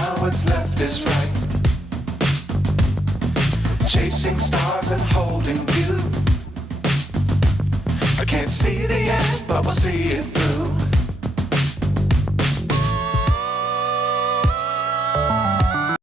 now what's left is right. Chasing stars and holding you. I can't see the end, but we'll see it through.